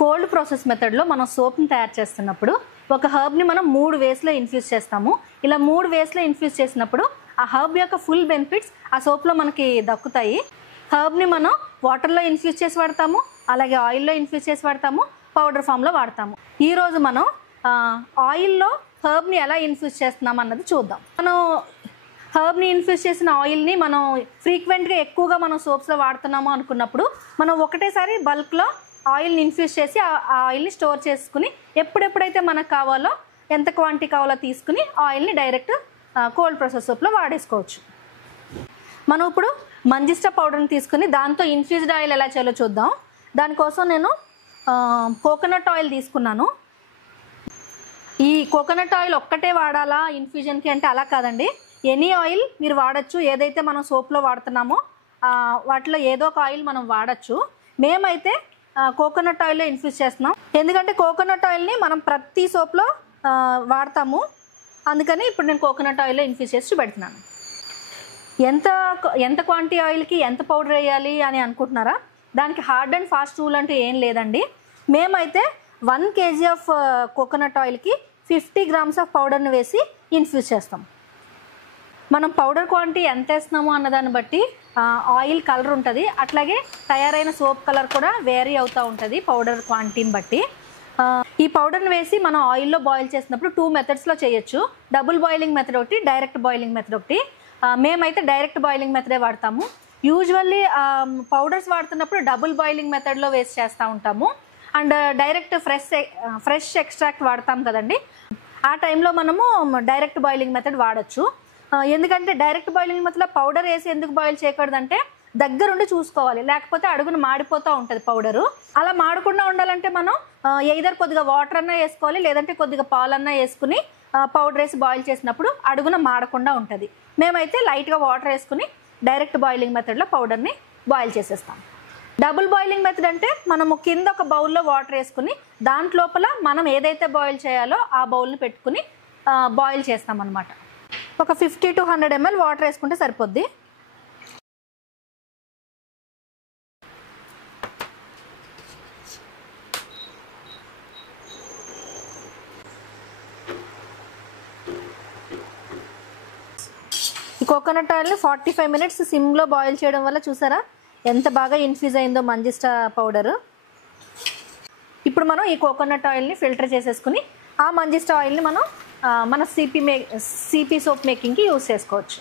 Cold process మెథడ్లో మనం సోప్ని తయారు చేస్తున్నప్పుడు ఒక హర్బ్ని మనం 3 వేస్లో ఇన్ఫ్యూజ్ చేస్తాము. ఇలా 3 వేస్లో ఇన్ఫ్యూజ్ చేసినప్పుడు ఆ హర్బ్ యొక్క ఫుల్ బెనిఫిట్స్ ఆ సోప్లో మనకి దక్కుతాయి. హర్బ్ని మనం వాటర్లో ఇన్ఫ్యూజ్ చేసి వాడతాము, అలాగే ఆయిల్లో ఇన్ఫ్యూజ్ చేసి వాడతాము, పౌడర్ ఫామ్లో వాడతాము. ఈరోజు మనం ఆయిల్లో హర్బ్ని ఎలా ఇన్ఫ్యూజ్ చేస్తున్నాం అన్నది చూద్దాం. మనం హర్బ్ని ఇన్ఫ్యూజ్ చేసిన ఆయిల్ని మనం ఫ్రీక్వెంట్గా ఎక్కువగా మనం సోప్స్లో వాడుతున్నాము అనుకున్నప్పుడు మనం ఒకటేసారి బల్క్లో ఆయిల్ని ఇన్ఫ్యూజ్ చేసి ఆ ఆయిల్ని స్టోర్ చేసుకుని ఎప్పుడెప్పుడైతే మనకు కావాలో ఎంత క్వాంటిటీ కావాలో తీసుకుని ఆయిల్ని డైరెక్ట్ కోల్డ్ ప్రాసెస్ సోప్లో వాడేసుకోవచ్చు. మనం ఇప్పుడు మంజిస్టా పౌడర్ని తీసుకుని దాంతో ఇన్ఫ్యూజ్డ్ ఆయిల్ ఎలా చేయాలో చూద్దాం. దానికోసం నేను కోకోనట్ ఆయిల్ తీసుకున్నాను. ఈ కోకోనట్ ఆయిల్ ఒక్కటే వాడాలా ఇన్ఫ్యూజన్కి అంటే అలా కాదండి, ఎనీ ఆయిల్ మీరు వాడచ్చు. ఏదైతే మనం సోప్లో వాడుతున్నామో వాటిలో ఏదో ఒక ఆయిల్ మనం వాడచ్చు. మేమైతే కోకోనట్ ఆయిల్లో ఇన్ఫ్యూజ్ చేస్తున్నాం, ఎందుకంటే కోకోనట్ ఆయిల్ని మనం ప్రతి సోప్లో వాడతాము. అందుకని ఇప్పుడు నేను కోకోనట్ ఆయిల్లో ఇన్ఫ్యూజ్ చేసి పెడుతున్నాను. ఎంత క్వాంటిటీ ఆయిల్కి ఎంత పౌడర్ వేయాలి అని అనుకుంటున్నారా? దానికి హార్డ్ అండ్ ఫాస్ట్ రూల్ అంటూ ఏం లేదండి. మేమైతే 1 kg ఆఫ్ కోకోనట్ ఆయిల్కి 50 grams ఆఫ్ పౌడర్ని వేసి ఇన్ఫ్యూజ్ చేస్తాం. మనం పౌడర్ క్వాంటిటీ ఎంత వేస్తున్నామో అన్నదాన్ని బట్టి ఆయిల్ కలర్ ఉంటుంది, అట్లాగే తయారైన సోప్ కలర్ కూడా వేరీ అవుతూ ఉంటుంది పౌడర్ క్వాంటిటీని బట్టి. ఈ పౌడర్ని వేసి మనం ఆయిల్లో బాయిల్ చేసినప్పుడు 2 మెథడ్స్లో చేయొచ్చు. డబుల్ బాయిలింగ్ మెథడ్ ఒకటి, డైరెక్ట్ బాయిలింగ్ మెథడ్ ఒకటి. మేమైతే డైరెక్ట్ బాయిలింగ్ మెథడే వాడతాము. యూజువల్లీ పౌడర్స్ వాడుతున్నప్పుడు డబుల్ బాయిలింగ్ మెథడ్లో వేసి చేస్తూ ఉంటాము. అండ్ డైరెక్ట్ ఫ్రెష్ ఎక్స్ట్రాక్ట్ వాడతాం కదండి, ఆ టైంలో మనము డైరెక్ట్ బాయిలింగ్ మెథడ్ వాడచ్చు. ఎందుకంటే డైరెక్ట్ బాయిలింగ్ మెథడ్లో పౌడర్ వేసి ఎందుకు బాయిల్ చేయకూడదంటే దగ్గరుండి చూసుకోవాలి, లేకపోతే అడుగున మాడిపోతూ ఉంటుంది పౌడరు. అలా మాడకుండా ఉండాలంటే మనం ఎయిదర్ కొద్దిగా వాటర్ అన్నా వేసుకోవాలి, లేదంటే కొద్దిగా పాలన్నా వేసుకుని పౌడర్ వేసి బాయిల్ చేసినప్పుడు అడుగున మాడకుండా ఉంటుంది. మేమైతే లైట్గా వాటర్ వేసుకుని డైరెక్ట్ బాయిలింగ్ మెథడ్లో పౌడర్ని బాయిల్ చేసేస్తాం. డబుల్ బాయిలింగ్ మెథడ్ అంటే మనము కింద ఒక బౌల్లో వాటర్ వేసుకుని దాంట్లోపల మనం ఏదైతే బాయిల్ చేయాలో ఆ బౌల్ని పెట్టుకుని బాయిల్ చేస్తాం అన్నమాట. ఒక 50 to 100 ml వాటర్ వేసుకుంటే సరిపోద్ది. ఈ కోకోనట్ ఆయిల్ని 45 minutes సిమ్లో బాయిల్ చేయడం వల్ల చూసారా ఎంత బాగా ఇన్ఫ్యూజ్ అయిందో మంజిస్టా పౌడరు. ఇప్పుడు మనం ఈ కోకోనట్ ఆయిల్ని ఫిల్టర్ చేసేసుకుని ఆ మంజిస్టా ఆయిల్ని మనం మన సిపి సోప్ మేకింగ్కి యూజ్ చేసుకోవచ్చు.